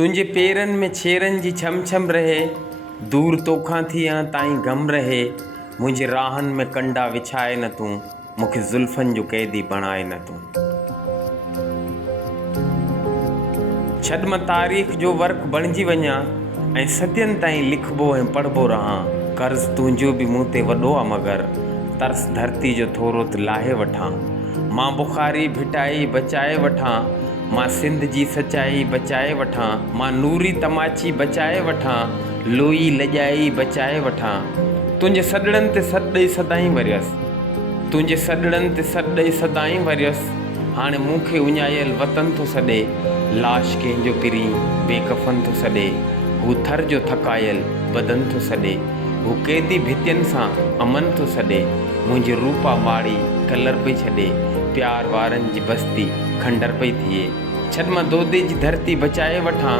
तुंहिंजे पेरनि में छेरनि जी छम छम रहे, दूर तोखां थी या ताईं गम रहे। मुंहिंजे राहनि में कंडा विछाए न तूं, मूंखे ज़ुल्फ़नि जो क़ैदी बणाए न तूं। छॾ मां तारीख़ जो वर्क बणिजी वञा ऐं सदियनि ताईं लिखबो ऐं पढ़बो रहां। कर्ज़ तुंहिंजो बि मूं ते वॾो आहे मगर तरस धरती जो थोरो त लाहे वठां। मां बुख़ारी भिटाई बचाए वठां, मां सिंध जी सचाई बचाए वठां, मां नूरी तमाची बचाए वठां, लोई लॼाई बचाए वठां। तुंहिंजे सॾड़नि ते सॾ ॾेई सदाईं वरियसि, तुंहिंजे सॾड़नि ते सॾ ॾेई सदाईं वरियसि। हाणे मूंखे उञायल वतन थो सॾे, लाश कंहिंजो किरी बेकफ़न थो सॾे। हू थर जो थकायल बदन थो सॾे, हू क़ैदी भितियुनि सां अमन थो सॾे। मुंहिंजी रूपा माड़ी कलर पई छॾे, प्यार वारनि जी बस्ती खंडर पई थिए। छॾ मां दोदे जी धरती बचाए वठां,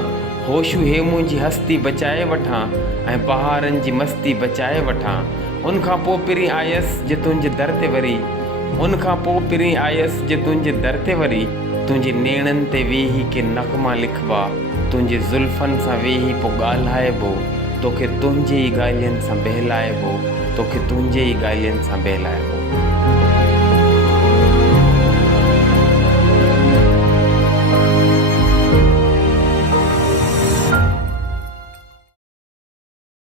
होशू हे मुंहिंजी हस्ती बचाए वठां ऐं बहारनि जी मस्ती बचाए वठां। उनखां पोइ पिरी आयसि जे तुंहिंजे दर ते वरी, उनखां पोइ पिरी आयसि जे तुंहिंजे दर ते वरी। तुंहिंजे नेणनि ते वेही के नग़मा लिखबा, तुंहिंजे ज़ुल्फ़नि सां वेही पोइ ॻाल्हाइबो। तोखे तुंहिंजे ई ॻाल्हियुनि सां बहलाइबो, तोखे तुंहिंजे ई ॻाल्हियुनि सां बहलाइबो।